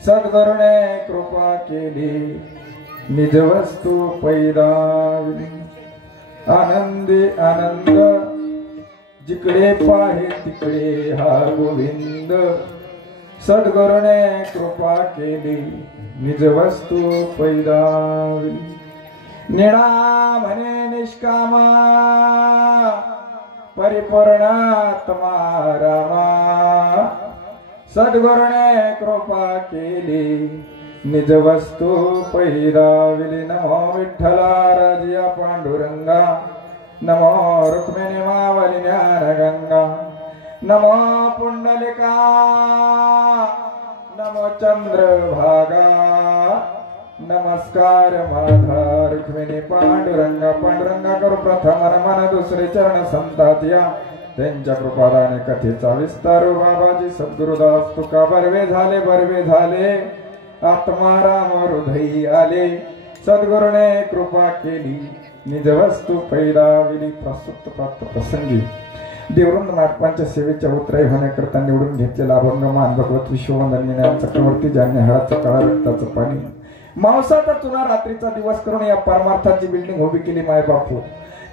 सद्गुरुने कृपा केली निज वस्तू पैदावली आनंदी आनंद जिकडे पाहे तिकडे हा गोविंद सद्गुरुने कृपा केली निज वस्तू पैदावली निळा म्हणे निष्कामा परिपूर्णात्मा रामा सद्गुरुने कृपा केली निज वस्तू पैदाविली नमो विठ्ठला राजिया पांडुरंगा नमो रुक्मिणी मावली ज्ञानगंगा नमो पुंडलिका नमो चंद्रभागा नमस्कार माधा रुक्मिणी पांडुरंगा पांडुरंगा करू प्रथम रमन दुसरे चरण संतातिया त्यांच्या कृपादाने कथेचा विस्तार बाबाजी सद्गुरुदास तुका बरवे झाले आत्माराम हृदयी आले सद्गुरुने कृपा केली निज वस्तू पैदाविली प्रस्तुत प्राप्त प्रसंगी देवरुंद नाटपांच्या सेवेच्या उतराई होण्याकरता निवडून घेतलेला अभंग मान भगवत विश्ववंदनीय चक्रवर्ती ज्यांनी हळाचं काळा रक्ताचं पाणी मावसाचा चुना रात्रीचा दिवस करून या परमार्थाची बिल्डिंग उभी केली माय बापू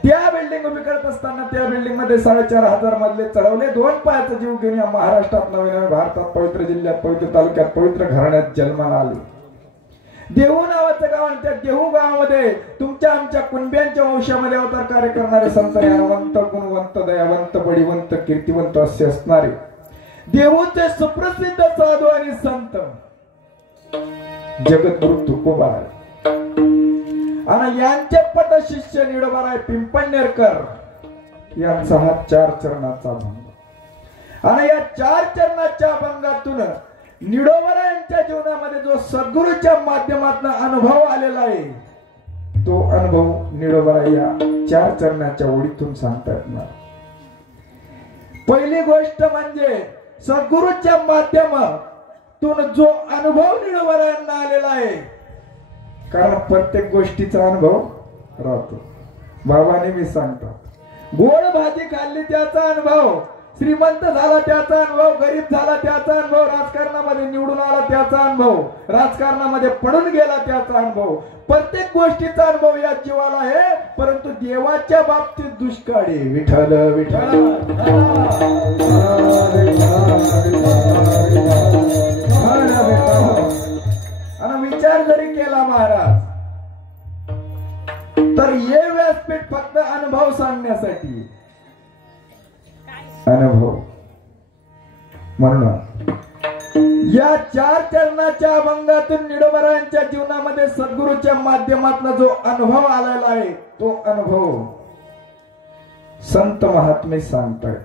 त्या बिल्डिंग उभी करत असताना त्या बिल्डिंग मध्ये 4,500 मधले चढवले 2 पायाचा जीव घेऊन या महाराष्ट्रात नवीन भारतात पवित्र जिल्ह्यात पवित्र तालुक्यात पवित्र घराण्यात जन्माला आले देहू नावाचं गाव आणि त्या देहू गावामध्ये तुमच्या आमच्या कुणब्यांच्या वंशामध्ये अवतार कार्य करणारे संत ज्ञानवंत गुणवंत दयावंत बळीवंत कीर्तिवंत असे असणारे देहूचे सुप्रसिद्ध साधू आणि संत जगद्गुरु तुकोबाराय आणि यांचे पट शिष्य निडोबाराय पिंपळनेरकर यांचा हा 4 चरणाचा अभंग आणि या 4 चरणाच्या अभंगातून निडोबारायांच्या जीवनामध्ये जो सद्गुरूच्या माध्यमातून अनुभव आलेला आहे तो अनुभव निडोबाराय या 4 चरणाच्या ओळीतून सांगता येणार पहिली गोष्ट म्हणजे सद्गुरूच्या माध्यमातून जो अनुभव निडोबारायांना आलेला आहे कारण प्रत्येक गोष्टीचा अनुभव राहतो बाबाने मी सांगतात गोड भाजी खाल्ली त्याचा अनुभव श्रीमंत झाला त्याचा अनुभव गरीब झाला त्याचा अनुभव राजकारणामध्ये निवडून आला त्याचा अनुभव राजकारणामध्ये पडून गेला त्याचा अनुभव प्रत्येक गोष्टीचा अनुभव या जीवाला आहे परंतु देवाच्या बाबतीत दुष्काळी विठ्ठल विठ्ठल आणि विचार जरी केला महाराज तर हे व्यासपीठ फक्त अनुभव सांगण्यासाठी अनुभव म्हणून या 4 चरणाच्या अभंगातून निडोबारायांच्या जीवनामध्ये सद्गुरूच्या माध्यमातून जो अनुभव आलेला आहे तो अनुभव संत महात्मे सांगतायत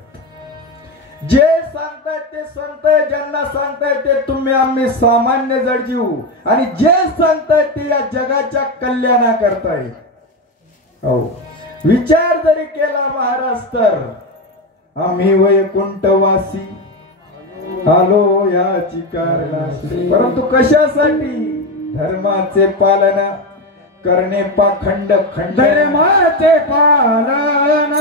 जे सांगतायत ते संत ज्यांना सांगतायत ते तुम्ही आम्ही सामान्य जडजीव आणि जे सांगतायत ते या जगाच्या कल्याणा करतायत हो विचार जरी केला महाराज तर आम्ही वैकुंठवासी आलो याची कारणाशी परंतु कशासाठी धर्माचे पालन करणे पाखंड खंड धर्माचे पालन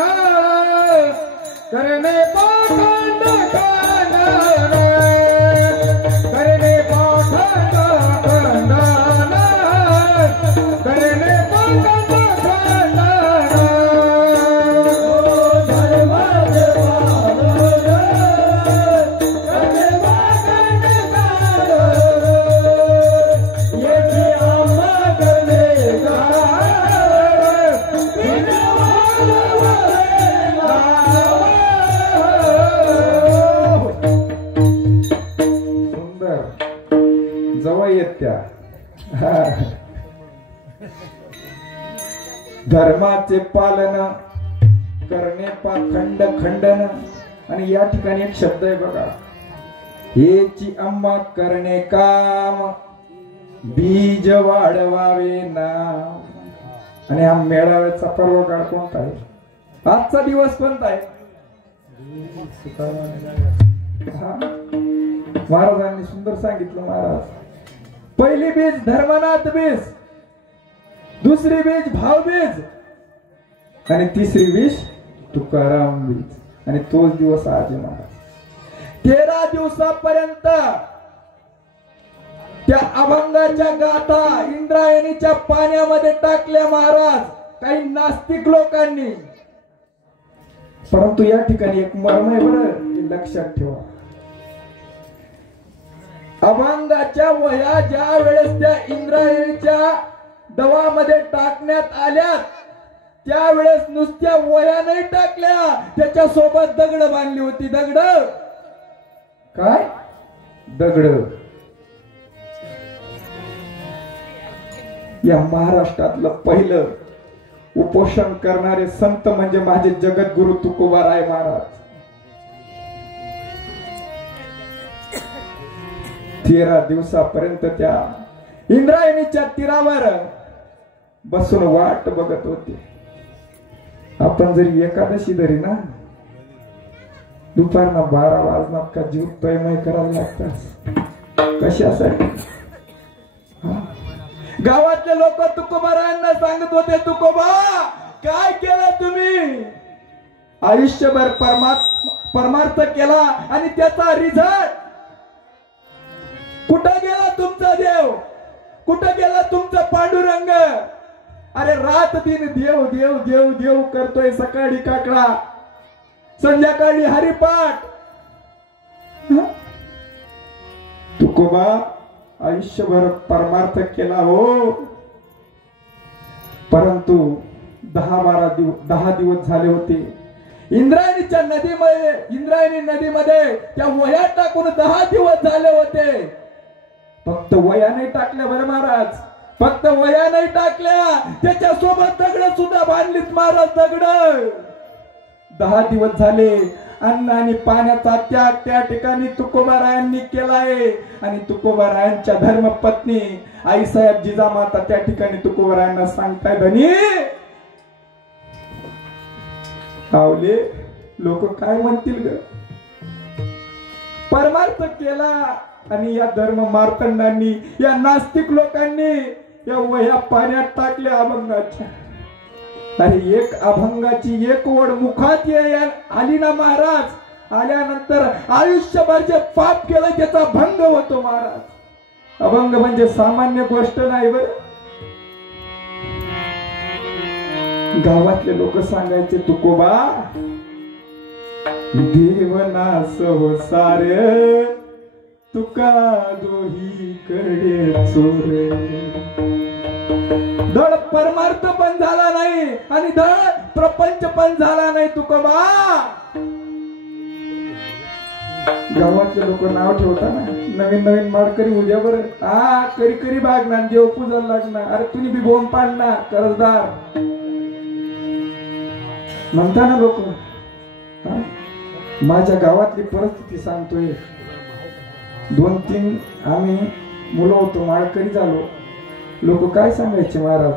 करणे पाखंड खंडन करणे पाखंड खंडन करणे पाखंड धर्माचे पालन करणे पाखंड खंडन आणि या ठिकाणी एक शब्द आहे बघा हेची अंबा करणे काम बीज वाढवावे नाम आणि हा मेळाव्याचा पर्व काळ कोणता आहे आजचा दिवस कोणता आहे महाराजांनी सुंदर सांगितलं महाराज पहिली बीज धर्मनाथ बीज दुसरी बीज भाव बीज आणि तिसरी बीज तुकाराम बीज आणि तोच दिवस आज महाराज 13 दिवसापर्यंत त्या अभंगाच्या गाथा इंद्रायणीच्या पाण्यामध्ये टाकल्या महाराज काही नास्तिक लोकांनी परंतु या ठिकाणी एक मर्म आहे बरं लक्षात ठेवा अभंगाच्या वह्या ज्या वेळेस त्या इंद्रायणीच्या डवामध्ये टाकण्यात आल्या त्यावेळेस नुसत्या वह्या नाही टाकल्या त्याच्या सोबत दगड बांधली होती दगड काय दगड या महाराष्ट्रातलं पहिलं उपोषण करणारे संत म्हणजे माझे जगद्गुरु तुकोबाराय महाराज. 13 दिवसापर्यंत त्या इंद्रायणीच्या तीरावर बसून वाट बघत होते. आपण जरी एकादशी धरी ना, दुपारना 12 वाजणार का जीव तयमय करायला लागतात. कशासाठी? गावातले लोक तुकोबारायांना सांगत होते, तुकोबा काय केलं तुम्ही? आयुष्यभर परमार्थ केला आणि त्याचा रिझल्ट? कुठं गेला तुमचा देव? कुठं गेला तुमचा पांडुरंग? अरे रात दिन देव देव देव देव करतोय. सकाळी काकडा, संध्याकाळी हरिपाठ. तुकोबा आयुष्यभर परमार्थ केला हो, परंतु 10 दिवस झाले होते. इंद्रायणीच्या नदीमध्ये, इंद्रायणी नदीमध्ये त्या वया टाकून 10 दिवस झाले होते. फक्त वया नाही टाकल्या बरं महाराज, फक्त वया नाही टाकल्या, त्याच्या सोबत दगड सुद्धा बांधलीत महाराज. दगड 10 दिवस झाले. अन्न आणि पाण्याचा त्याग त्या ठिकाणी तुकोबारायांनी केलाय. आणि तुकोबारायांच्या धर्मपत्नी आईसाहेब जिजामाता त्या ठिकाणी तुकोबारायांना सांगताय, धनी आवले लोक काय म्हणतील ग? परमार्थ केला आणि या धर्म मार्तंडांनी, या नास्तिक लोकांनी या वह्या पाण्यात टाकल्या अभंगाच्या. आणि एक अभंगाची एक ओढ मुखात आली ना महाराज, आल्यानंतर आयुष्यभर जे पाप केलं त्याचा भंग होतो महाराज. अभंग म्हणजे सामान्य गोष्ट नाही बर. गावातले लोक सांगायचे, तुकोबा देवनास हो सारे, तुका दोही कडे चोरे. धड परमार्थ पण झाला नाही आणि धड प्रपंच पण झाला नाही तुकोबा. गावातले लोक नाव ठेवता ना, नवीन नवीन माडकरी उद्या बरं करी करी बागणार, देव पूजाला लागणार. अरे तुम्ही बी बोंब पाडणार कर्जदार म्हणता ना लोक. माझ्या गावातली परिस्थिती सांगतोय. 2-3 आम्ही मुलं होतो, माळकरी झालो. लोक काय सांगायचे महाराज,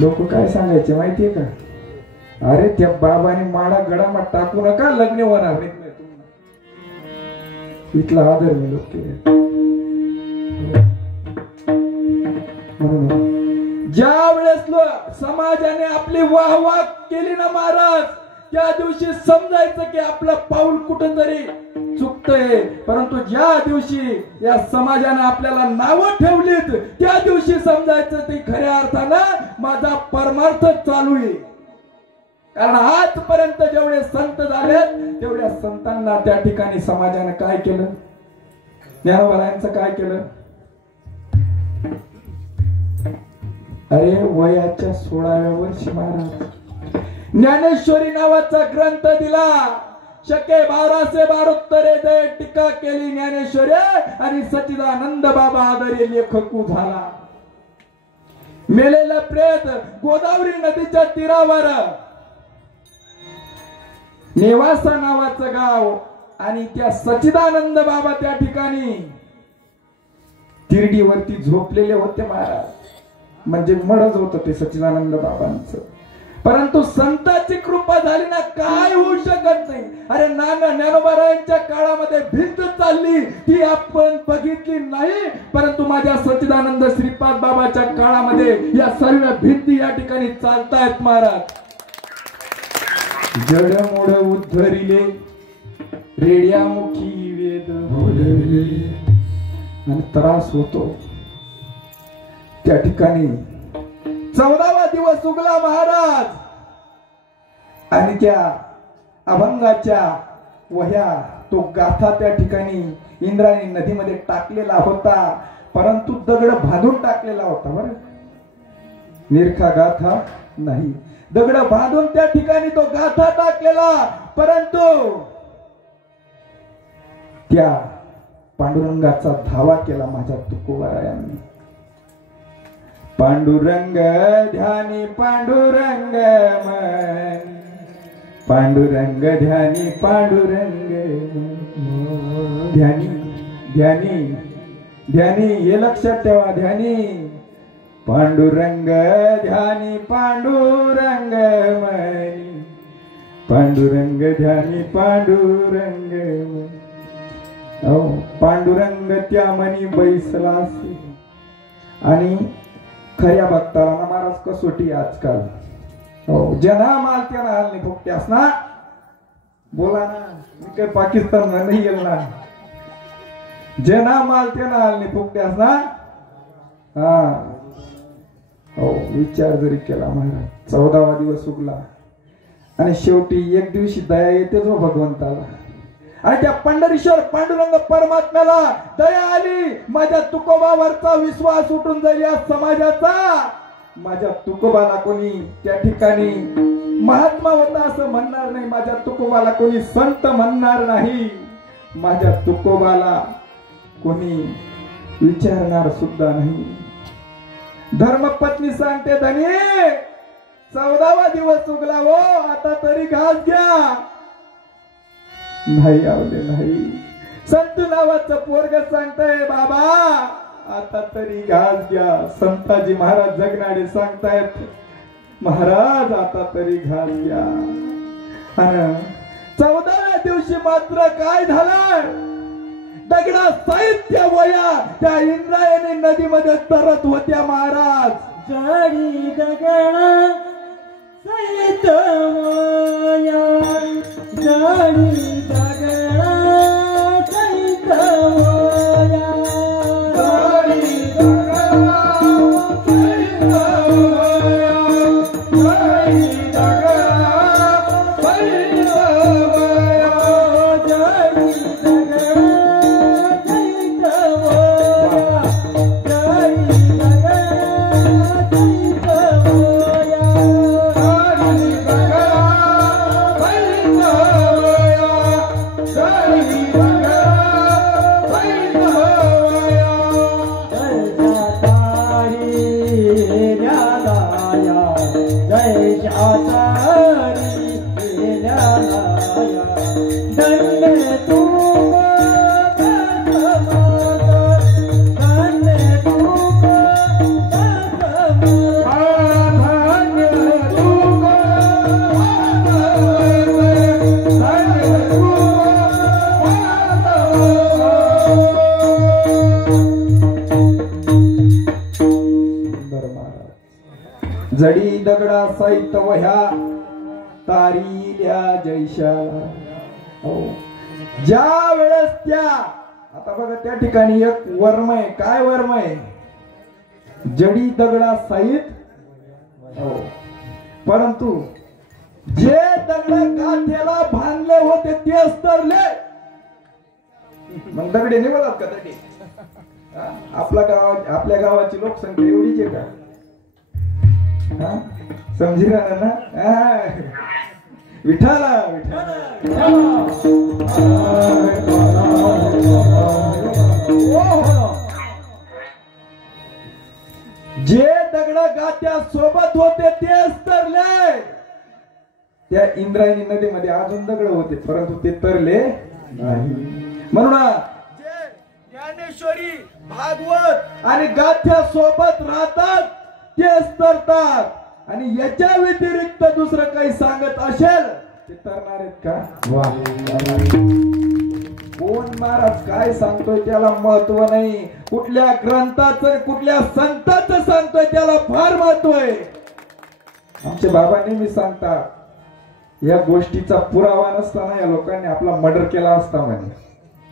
लोक काय सांगायचे माहितीये का? अरे त्या बाबाने माडा गडामा टाकू नका, लग्न होणार नाही. इथला आदर मी लोक केले. म्हणून ज्या वेळेस समाजाने आपली वाहवाह केली ना महाराज, त्या दिवशी समजायचं की आपलं पाऊल कुठं तरी चुकतंय. परंतु ज्या दिवशी या समाजाने आपल्याला नावं ठेवलीत, त्या दिवशी समजायचं ते खऱ्या अर्थानं माझा परमार्थ चालू आहे. कारण आजपर्यंत जेवढे संत झालेत, तेवढ्या संतांना त्या ठिकाणी समाजाने काय केलं? ज्ञानोबारायांचं काय केलं? अरे वयाच्या 16व्या वर्षी महाराज ज्ञानेश्वरी नावाचा ग्रंथ दिला. शके 12 उत्तरे दे टीका केली ज्ञानेश्वरी, आणि सच्चिदानंद बाबा आदरे लेखकू झाला. मेलेलं प्रेत गोदावरी नदीच्या तीरावर, नेवासा नावाचं गाव, आणि त्या सच्चिदानंद बाबा त्या ठिकाणी तिरडीवरती झोपलेले होते महाराज. म्हणजे मडच होत ते सच्चिदानंद बाबांचं. परंतु संतांची कृपा झाली ना, काय होऊ शकत नाही. अरे ज्ञानोबारायांच्या काळामध्ये भिंत चालली, ती आपण बघितली नाही. परंतु माझ्या सच्चिदानंद श्रीपाद बाबाच्या काळामध्ये या सर्व भिंती या ठिकाणी चालतायत महाराज. जडमोड उद्धरिले, रेड्यामुखी वेद बोलले, आणि त्रास होतो. त्या ठिकाणी 14वा दिवस उगला महाराज, आणि त्या अभंगाच्या वह्या, तो गाथा त्या ठिकाणी इंद्रायणी नदीमध्ये टाकलेला होता. परंतु दगड बांधून टाकलेला होता बरं, निरखा गाथा नाही. दगड बांधून त्या ठिकाणी तो गाथा टाकलेला. परंतु त्या पांडुरंगाचा धावा केला माझ्या तुकोबारायांनी. पांडुरंग ध्यानी पांडुरंग मनी, पांडुरंग ध्यानी पांडुरंग ध्यानी ध्यानी ध्यानी, हे लक्षात ठेवा ध्यानी. पांडुरंग ध्यानी पांडुरंग मनी, पांडुरंग ध्यानी पांडुरंग मनी. पांडुरंग त्या मनी बैसलासी. आणि खऱ्या भक्ताला ना महाराज कसोटी आजकाल. जना माल त्याला हालनी फुकट्यास ना. बोला ना, मी काय पाकिस्तान नाही गेलो ना. जना माल त्याला हालनी फुकट्यास ना. हा विचार जरी केला महाराज, 14वा दिवस उगला आणि शेवटी एक दिवशी दया येते जो भगवंताला. आणि त्या पंढरीश्वर पांडुरंग परमात्म्याला दया आली. माझ्या तुकोबावरचा विश्वास उठून जाईल या समाजाचा. माझ्या तुकोबाला कोणी त्या ठिकाणी महात्मा होता असं म्हणणार नाही. माझ्या तुकोबाला कोणी संत म्हणणार नाही. माझ्या तुकोबाला कोणी विचारणार सुद्धा नाही. धर्मपत्नी सांगते धनी 14वा दिवस उगला हो, आता तरी घास घ्या. नाही आवडे नाही. संत नावाचं पोरग सांगताय बाबा आता तरी घास घ्या. संताजी महाराज जगनाडे सांगतायत महाराज आता तरी घास घ्या. आणि 14व्या दिवशी मात्र काय झालं, दगडा साहित्य वया त्या इंद्रायणी नदीमध्ये तरत होत्या महाराज. जडी दगडा साहित्य वया, जडी दगडा साहित्य वया, जडी दगडा साहित्य वया, जडी दगडा साहित्य वया, जडी जडी दगडा साहित्य वह्या तारील्या जैशाला. ज्या वेळेस त्या आता बघा त्या ठिकाणी एक वर्मय, काय वर्मय, जडी दगडा साहित्य. परंतु जे दगड गाठ्याला बांधले होते तेच तरले. मग दगडे निवडतात का दगडे? आपल्या गावाची लोकसंख्या एवढीच आहे का? समजिला ना. विठाला जे दगड गात्या सोबत होते तेच तरले. त्या इंद्रायणी नदीमध्ये अजून दगड होते परंतु ते तरले नाही. म्हणून जे ज्ञानेश्वरी भागवत आणि गाथ्या सोबत राहतात तेच तरतात. आणि याच्या व्यतिरिक्त दुसरं काही सांगत असेल ते तरणार आहेत का? कोण महाराज काय सांगतोय त्याला महत्व नाही. कुठल्या ग्रंथाचं कुठल्या संताचं सांगतोय त्याला फार महत्व आहे. आमचे बाबा नेहमी सांगतात या गोष्टीचा पुरावा नसताना या लोकांनी आपला मर्डर केला असता म्हणे.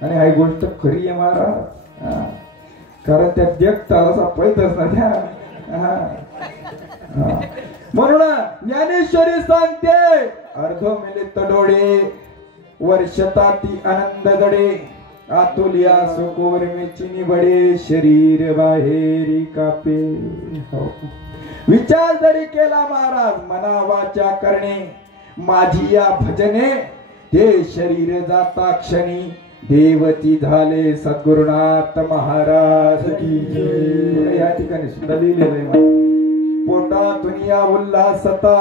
आणि ही गोष्ट खरी आहे महाराज. कारण त्या देखताला पैदच ना त्या. म्हणून ज्ञानेश्वरी सांगते अर्ध मिलित डोळे वर्षताती आनंद जडे आतुलिया सुकोर्मेची निबडे शरीर बाहेरी कापे. विचार जरी केला महाराज मना वाचा करणे माझी या भजने ते शरीर जाता क्षणी देवती झाले सद्गुरुनाथ महाराज की जय. या ठिकाणी सुद्धा लिहिलेलं आहे. पोटातून या उल्हासता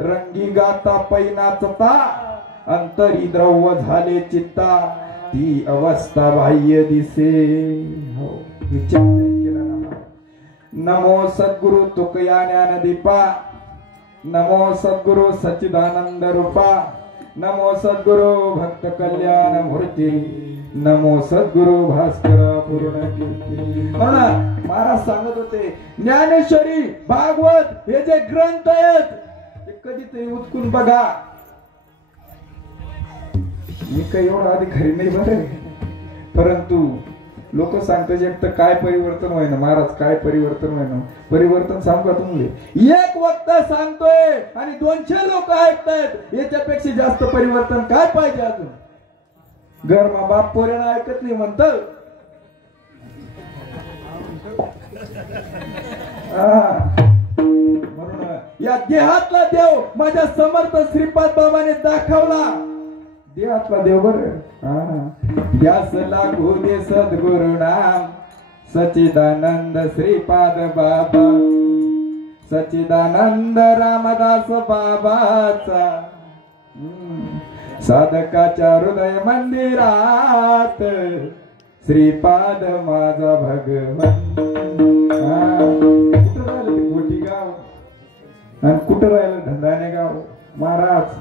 रंगी गाता पैनाचता अंतरी द्रव्य झाले चित्ता ती अवस्था बाह्य दिसे. हो विचार केला ना. नमो सद्गुरु तुकया ज्ञानदीपा, नमो सद्गुरु सच्चिदानंद रूपा, नमो सद्गुरु भक्त कल्याण मूर्ती, नमो सद्गुरु भास्कर पूर्ण कीर्ती. म्हणून महाराज सांगत होते ज्ञानेश्वरी भागवत हे जे ग्रंथ आहेत ते कधीतरी उचकून बघा. मी काही एवढा अधिकारी नाही बरं, परंतु लोक सांगतात एक तर काय परिवर्तन व्हायना महाराज, काय परिवर्तन व्हायना. परिवर्तन सांगू का तुम्ही? एक वक्ता सांगतोय आणि 200 लोक ऐकतायत. याच्यापेक्षा जास्त परिवर्तन काय पाहिजे अजून? घरमा बाप पोऱ्याला ऐकत नाही म्हणत. म्हणून या देहातला देव माझ्या समर्थ श्रीपाद बाबाने दाखवला. देहातला देव बर व्यास लागू दे सद्गुरु नाम, सच्चिदानंद श्रीपाद बाबा, सच्चिदानंद रामदास बाबाचा साधकाच्या हृदय मंदिरात श्रीपाद माझा भगवंत. कुठं राहिलं ते गोटी गाव आणि कुठं राहिलं धंदाने गाव? महाराज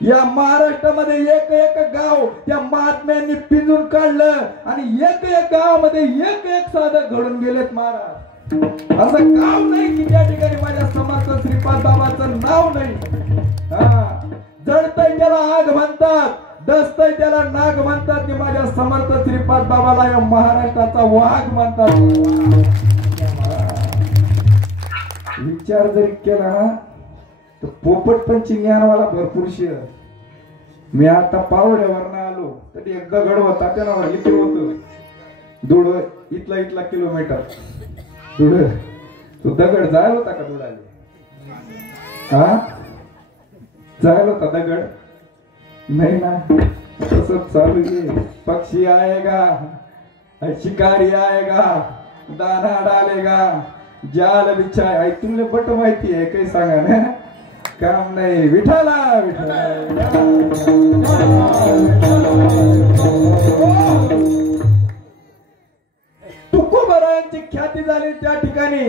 या महाराष्ट्रामध्ये एक एक गाव त्या महात्म्यांनी पिंजून काढलं आणि एक एक गावामध्ये एक एक साधक घडून गेलेत महाराज. असं गाव नाही की त्या ठिकाणी माझ्या समर्थ श्रीपाद बाबाचं नाव नाही. जडतय त्याला आग म्हणतात, डसतय त्याला नाग म्हणतात, की माझ्या समर्थ श्रीपाद बाबाला या महाराष्ट्राचा वाघ म्हणतात. विचार जरी केला ना तर पोपटपंची ज्ञानवाला भरपूर शेर. मी आता पावड्यावर आलो तर एक दगड होता त्यावर इथे होत दुड इथला इथला किलोमीटर दुड. तो दगड जायला होता का दुडाले? हा जायला होता दगड? नाही ना. तसंच चालू आहे. पक्षी आएगा, शिकारी आएगा, दाना डालेगा, जाल बिछाए. आई तुमने बट माहिती आहे काही सांगा ना. काम नाही. विठाला विठाला तुकोबारायांची ख्याती झाली त्या ठिकाणी.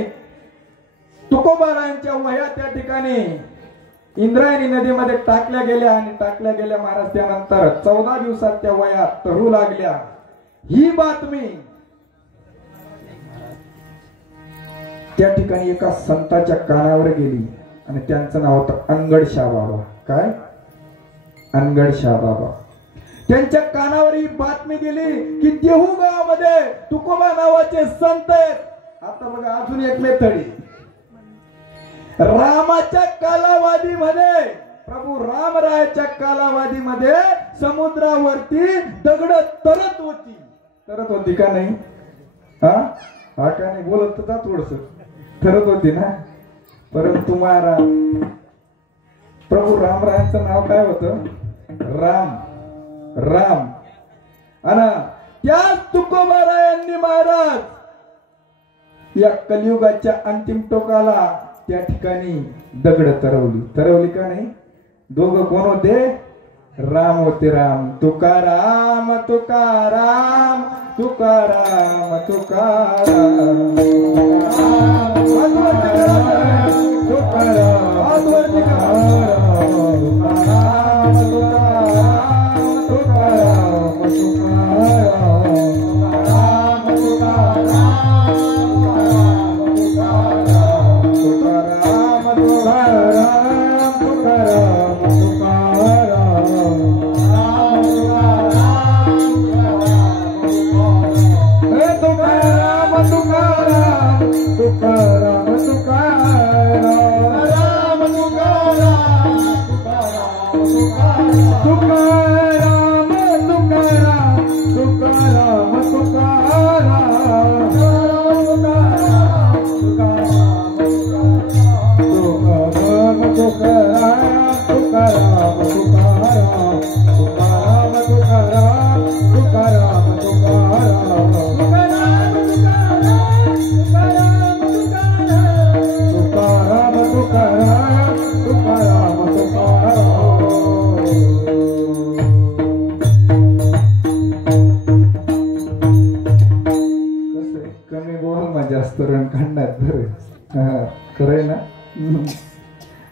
तुकोबारायांच्या वह्या त्या ठिकाणी इंद्रायणी नदीमध्ये टाकल्या गेल्या आणि टाकल्या गेल्या महाराज. त्यानंतर 14 दिवसात त्या वह्या तरू लागल्या. ही बातमी त्या ठिकाणी एका संताच्या कानावर गेली आणि त्यांचं नाव होतं अनगड शाह बाबा. काय? अनगड शाह बाबा. त्यांच्या कानावर ही बातमी गेली की देहू गावामध्ये तुकोबा नावाचे संत आहेत. आता बघा अजून एक मेथडी. रामाच्या कालावधीमध्ये, प्रभू रामरायाच्या कालावधीमध्ये समुद्रावरती दगड तरत होती. तरत होती का नाही? हा का नाही? बोलत तर थोडस. तरत होती ना. परंतु महाराज प्रभू रामरायांचं नाव काय होतं? राम. राम. आणि त्या तुकोबारायांनी महाराज या कलियुगाच्या अंतिम टोकाला त्या ठिकाणी दगड तरवली. तरवली का नाही? दोघं कोण होते? राम होते. राम. तुकाराम तुकाराम तुकाराम तुकाराम तुकाराम तुकाराम तुकाराम तुकाराम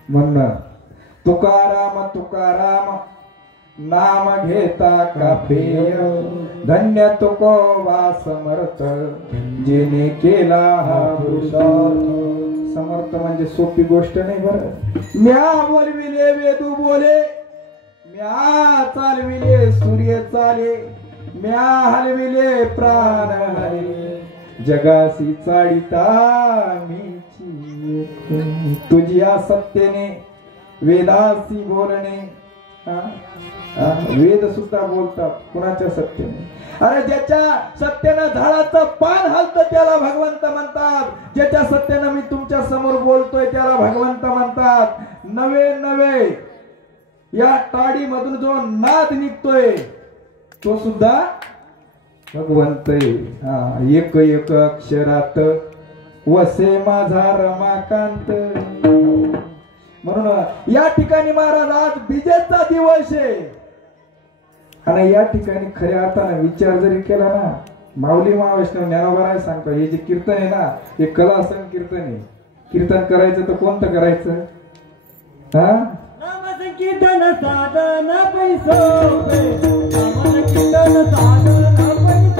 म्हणणं तुकाराम तुकाराम नाम घेता काफेय धन्य तुकोबा समर्थ जिने केला हा पुरुषार्थ। समर्थ म्हणजे सोपी गोष्ट नाही बरं। म्या बोलविले वेदू बोले, म्या चालविले सूर्य चाले, म्या हलविले प्राण हले, जगासी चाळीता मीची तुझी सत्तेने वेदासी बोलणे। वेद सुद्धा बोलतात कुणाच्या सत्तेने? अरे ज्याच्या सत्तेनं झाडाचं पान हलतं त्याला भगवंत म्हणतात, ज्याच्या सत्तेनं मी तुमच्या समोर बोलतोय त्याला भगवंत म्हणतात। नवे नवे या टाडी मधून जो नाद निघतोय तो सुद्धा भगवंत आहे। एक एक अक्षरात वसे माझा रमाकांत। म्हणून या ठिकाणी महाराज आज विजेचा दिवस आहे आणि या ठिकाणी खऱ्या अर्थाने विचार जरी केला ना, माऊली महावैष्णव ज्ञानोबा सांगतो हे जे कीर्तन आहे ना हे कला संकीर्तन आहे। कीर्तन करायचं तर कोणतं करायचं? नाम संकीर्तन साधन पैसोपे, नाम संकीर्तन साधन पैसोपे,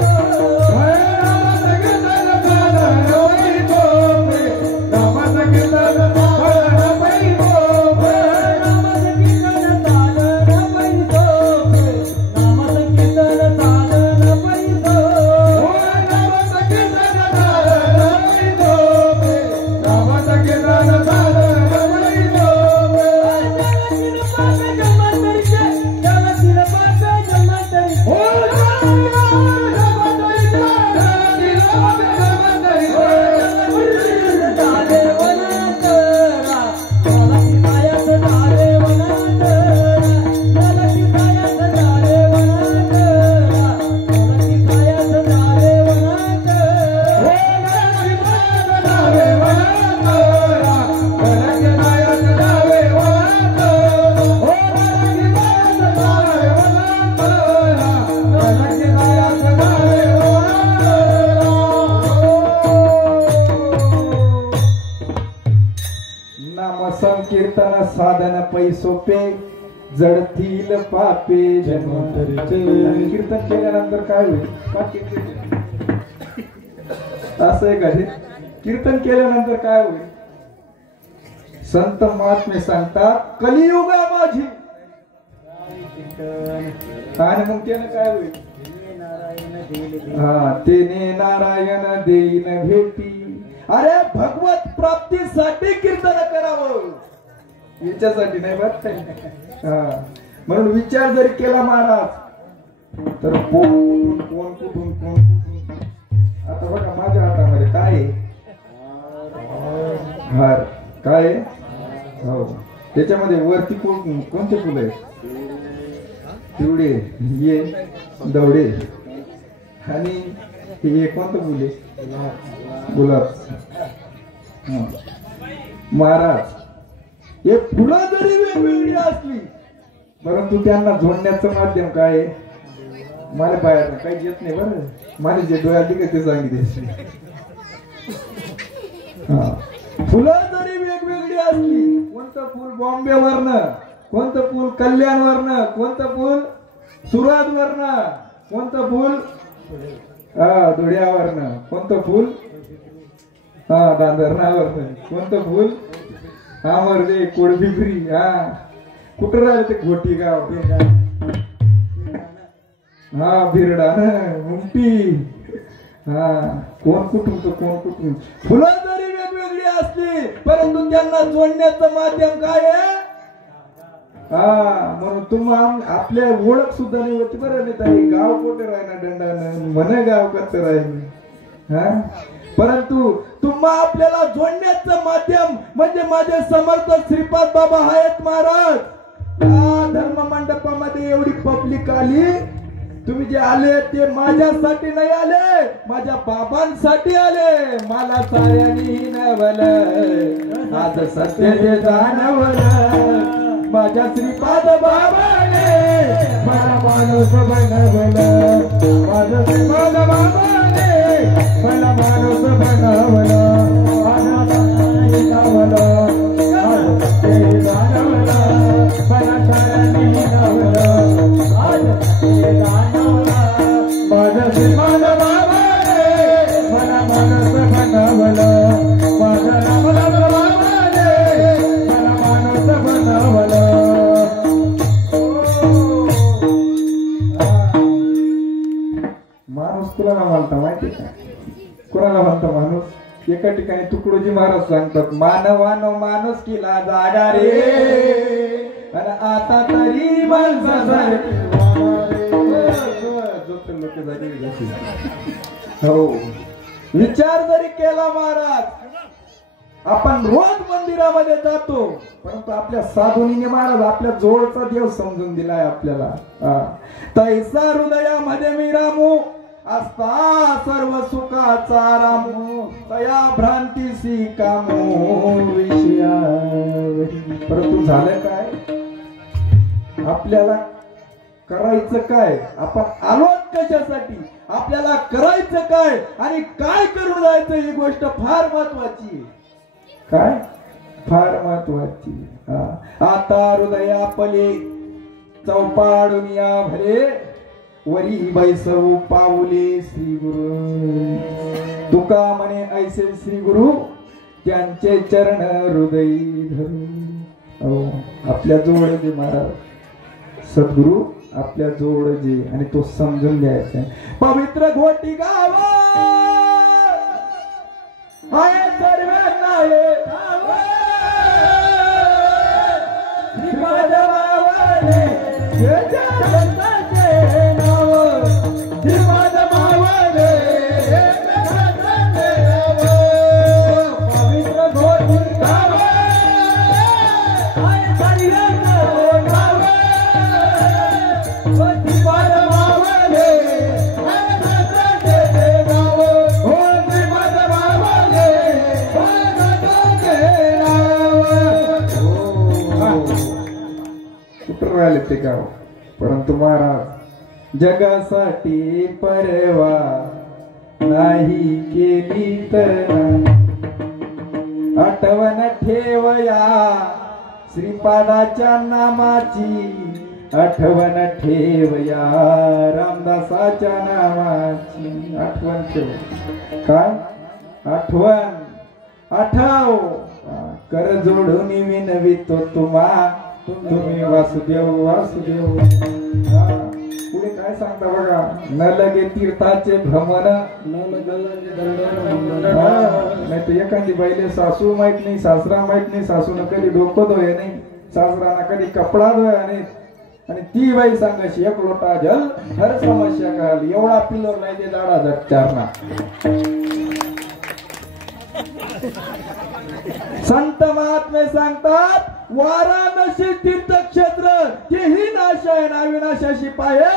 संकीर्तन साधन पैसोपे जडतील पापे जन्मोत्तरीचे। कीर्तन केल्यानंतर काय होईल? असं आहे का? कीर्तन केल्यानंतर काय होईल? संत महात्मे सांगतात कलियुगा माझी, आणि मग त्यानं काय होईल? तेने नारायण देईन भेटी। अरे भगवत प्राप्तीसाठी कीर्तन करावं, याच्यासाठी नाही बरं। म्हणून विचार जरी केला महाराज तर कोण कुठून आता बघा माझ्या हातामध्ये काय आहे? हार काय आहे? हो, त्याच्यामध्ये वरती कोणते फुल आहेत? पिवळे, ये दवडे, आणि हे कोणतं फुल आहे? गुलाब। महाराज हे फुलं जरी वेगवेगळी असली परंतु त्यांना जोडण्याचं माध्यम काय आहे? मला बाहेर काही येत नाही बरं, माझे जे डोळ्यात ते सांगितले। फुलं जरी वेगवेगळी असली, कोणतं फुल बॉम्बे वरनं, कोणतं फुल कल्याण वरनं, कोणतं फुल सुरत वरनं, कोणतं फुल धुळ्यावरनं, कोणतं फुल दादरनावरनं, कोणतं फुल आमर्दे कोळबिब्री, कुठं राहिलं ते घोटी गाव, बिरडा मुंटी, कोण कुठून तर कोण कुठून। फुलं जरी वेगवेगळी असली परंतु त्यांना जोडण्याचं माध्यम काय आहे? म्हणून तुम्हाला आपल्या ओळख सुद्धा नाही होती बरं, नाही ताई गाव कुठे राहिना दंडानं म्हणे गाव कसं राहील। परंतु तुम्हा आपल्याला जोडण्याचं माध्यम म्हणजे माझे समर्थ श्रीपाद बाबा आहेत महाराज। धर्म मंडपामध्ये एवढी पब्लिक आली, तुम्ही जे आले ते माझ्यासाठी नाही आले, माझ्या बाबांसाठी आले। मला साऱ्यांनी नवलं आज सत्य जे जाणवलं, माझ्या श्रीपाद बाबाने मला माणूस बनवलं, माझ्या श्रीपाद बाबाने मला माणूस बनवलं, माझ्या माहिती का कोणाला म्हणतो माणूस? एका ठिकाणी तुकडोजी महाराज सांगतात, मानवानो माणूस किला जागा रे, आणि आता तरी माणसासारखी लोक जागी. हो, विचार जरी केला महाराज, आपण रोज मंदिरामध्ये जातो, परंतु आपल्या साधुनीने महाराज आपल्या जोडचा देव समजून दिलाय आपल्याला. तैसा हृदयामध्ये मी रामू, असता सर्व सुखाचा रामू, तया भ्रांतीसी कामो विषया. परंतु झालं काय? आपल्याला करायचं काय? आपण आलोत कशासाठी? आपल्याला करायचं काय आणि काय करून जायचं ही गोष्ट फार महत्वाची. काय? फार महत्वाची. आता हृदया पले चौपाडून या भरे, वरी बैसवू पाऊले श्री गुरु. तुका म्हणे ऐसे श्री गुरु, त्यांचे चरण हृदयी धरू. आपल्या जोड जे महाराज सद्गुरु आपल्या जोड जे, आणि तो समजून घ्यायचा. पवित्र घोटी गाव आहे सर्वांना ये ठाव, श्रीपाद मावळे जगताचे नाव, श्रीपाद मावळे जगताचे नाव. पवित्र घोटी गाव आहे सर्वांना ये ठाव, श्रीपाद मावळे जगताचे नाव. श्रीपाद मावळे जगताचे नाव. कुठं राहिले ते गाव? परंतु महाराज जगासाठी परवा नाही केली तर आठवण ठेवया श्रीपादाच्या नामाची, आठवण ठेवया रामदासाच्या नामाची. आठवण ठेव. काय? आठवण आठव. कर जोडून विनवितो तुम्हा, तुम्ही वासुदेव वासुदेव. पुढे काय सांगता बघा, न लगे तीर्थाचे भ्रमण, नाही तर एखादी बाईले सासू माहित नाही, सासरा माहित नाही, सासून कधी डोकं धुये नाही, सासराना कधी कपडा धुया नाही, आणि ती बाई सांगायची एक लोटा जल हर समस्या काल. एवढा पिलोर नाही ते जाडा जगचारना. संत महात्मे सांगतात, वाराणसी तीर्थक्षेत्र तेही नाश आहे ना विनाशाशी पाहे.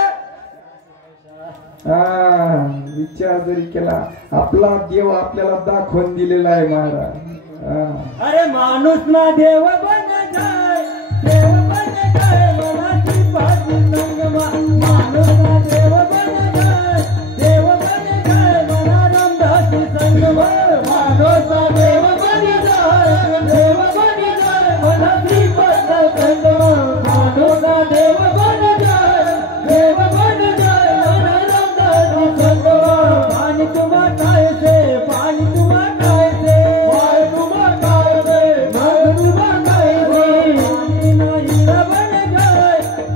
विचार जरी केला, आपला देव आपल्याला दाखवून दिलेला आहे महाराज. अरे माणूस ना देव बन जाय, देव बन जाय मनाची पाठी संगमा. माणूस ना देव बन जाय, देव बन जाय मना रामदासी संगमा. माणूस ना देव बन जाय, देव बन जाय मना श्रीपाद संगमा. माणूस ना देव बन जाय, देव बन जाय मना रामदासी संगमा. पाणी तुम्हा काय से, पाणी तुम्हा काय से, वाय तुम्हा काय से, मग तुम्हा काय से. हिरा बन जाय,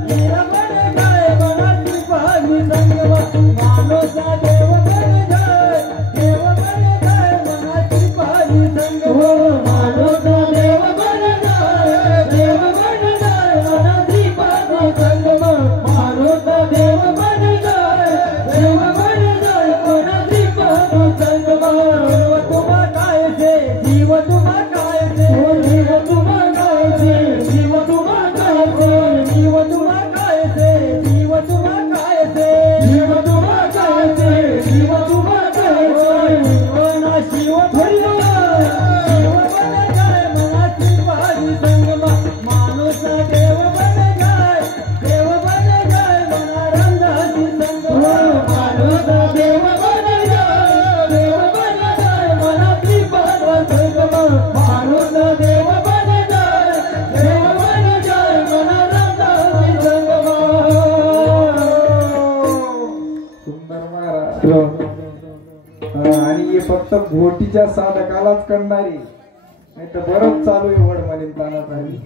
हिरा बन जाय मना श्रीपाद संगमा. माणूस ना देव बन जाय, देव बन जाय मना श्रीपाद संगमा. माणूस ना देव बन जाय, देव बन जाय मना श्रीपाद संगमा. माणूस ना देव बन जाय, देव बन जाय मना श्रीपाद संगमा. तुम्हा काय से, जीव तुम्हा काय से, जीव तुम्हा काय से, जीव तुम्हा काय से, जीव तुम्हा काय से, जीव तुम्हा काय से, जीव तुम्हा काय से, जीव तुम्हा काय से. मना शिव भरला, शिव बन जाय मना श्रीपाद संगमा. माणूस ना देव बन जाय, देव बन जाय मना रामदासी संगमा. माणूस ना देव बन जाय, देव बन जाय मना श्रीपाद संगमा. माणूस ना देव बन जाय, देव बन जाय मना रामदासी संगमा. सुंदर महाराज. आणि हे फक्त घोटीच्या साधकालाच करणारी, नाही तर बरंच चालू आहे वड म्हणून तानात आली.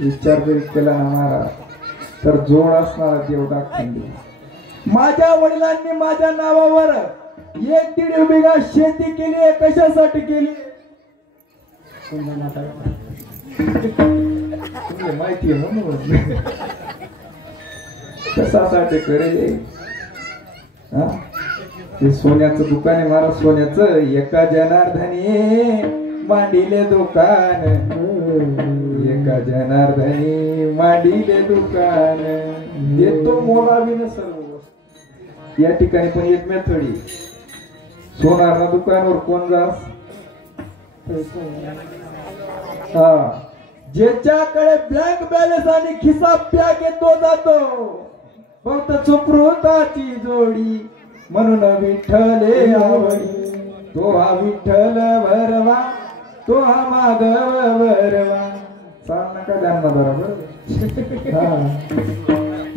विचार जरी केला ना महाराज, तर जोड असणारा देव दाखवून दे. माझ्या वडिलांनी माझ्या नावावर 1-1.5 बिघा शेती केली आहे. कशासाठी केली? माहिती आहे म्हणून कशासाठी करे. ते सोन्याचं दुकान आहे महाराज. सोन्याचं एका जनार्दनी मांडिले दुकान, एका जनार्दनी मांडिले दुकान, देतो मोलाविन सर्व. या ठिकाणी पण एक मेथडी. सोनार दुकानावर कोण जास? ज्याच्याकडे ब्लँक बॅलन्स आणि खिसा पॅक येतो जातो. फक्त सुप्रताची जोडी म्हणून विठ्ठले आवडी. तो हा विठ्ठल भरवा, तो हा माधव भरवा. सांग नका त्यांना बरोबर.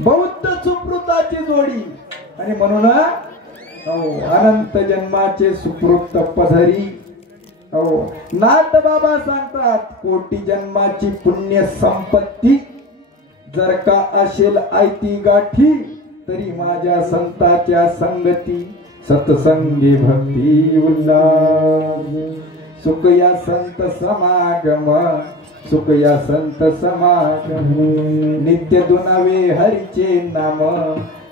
बौद्ध सुप्रताची जोडी आणि म्हणून अनंत जन्माचे सुकृत पधरी. नाथ बाबा सांगतात कोटी जन्माची पुण्य संपत्ती जर का असेल आयती गाठी, तरी माझ्या संताच्या संगती. सत्संगी भक्ती उल्लास, सुख या संत समागम, सुख या संत समागम. नित्य दुनावे हरीचे नाम,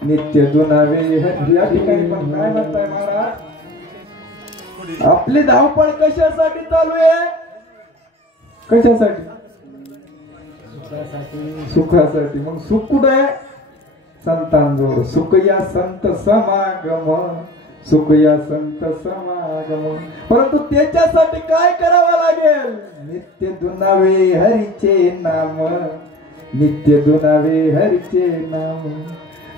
नित्य दुनावे हरी. या ठिकाणी पण काय म्हणताय महाराज? आपली धावपळ कशासाठी चालू आहे? कशासाठी? सुखासाठी. मग सुख कुठे आहे? संतांजवळ. सुख या संत समागम, सुख या संत समागम. परंतु त्याच्यासाठी काय करावं लागेल? नित्य दुनावे हरीचे नाम, नित्य दुनावे हरीचे नाम.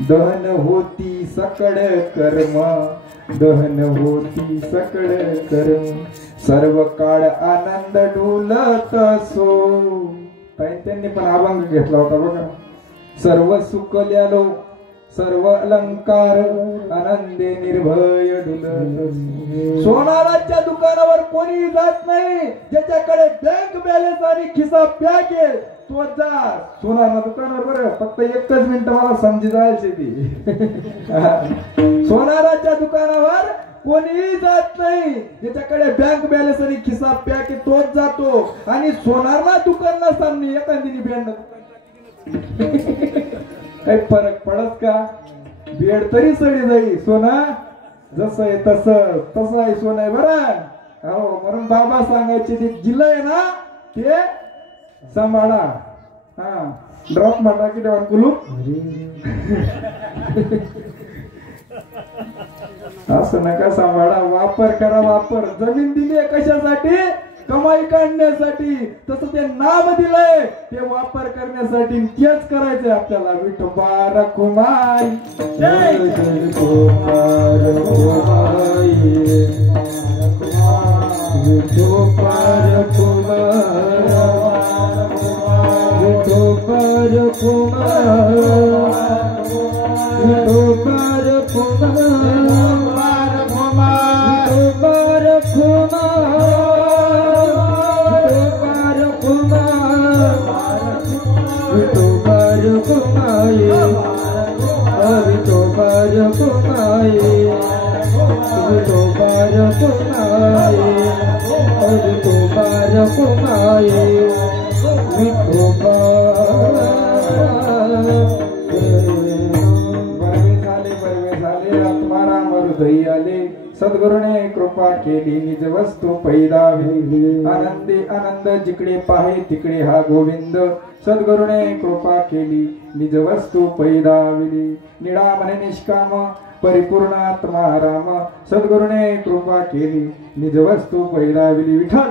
दहन होती सकळ कर्म, दहन होती सकळ कर्म. सर्व काळ आनंद डुलत असो. त्यांनी पण अभंग घेतला होता बघा. सर्व सुकल्यालो सर्व अलंकार, आनंदे निर्भय डुलत. सोनाराच्या दुकानावर कोणी जात नाही. ज्याच्याकडे बँक बॅलन्स आणि खिसा पॅक आहे तो जा. सोनार दुकानावर बरं. फक्त एकच मिनिट मला समजी जायची ती. सोनाराच्या दुकानावर कोणीही जात नाही. ज्याच्याकडे बँक बॅलन्स आणि खिसा पॅक आहे तोच जातो. आणि सोनारला दुकान नसताना एखादी भेंड काही फरक पडत का? बेड तरी सडी जाई. सोना जसं आहे तसं आहे सोनं आहे बरं. हो म्हणून बाबा सांगायचे ते जिल्हा आहे ना ते सांभाळा. ड्रॉप माटा की देवा कुलूप. असं नका सांभाळा. वापर करा. वापर. जमीन दिली आहे कशासाठी? कमाई काढण्यासाठी. तसं ते नाम दिलंय ते वापर करण्यासाठी. तेच करायचंय आपल्याला. विठोबा रखुमाई जय विठोबा रखुमाई, विठोबा रखुमाई, विठोबा रखुमाई, विठोबा रखुमाई, विठोबा रखुमाई. सद्गुरुने कृपा केली निज वस्तू पैदावी. आनंदी आनंद जिकडे पाहे तिकडे हा गोविंद. सद्गुरुने कृपा केली निज वस्तू पैदाविली. निळा म्हणे निष्काम परिपूर्ण आत्मा राम. सद्गुरुने कृपा केली निज वस्तू पैदाविली. विठ्ठल.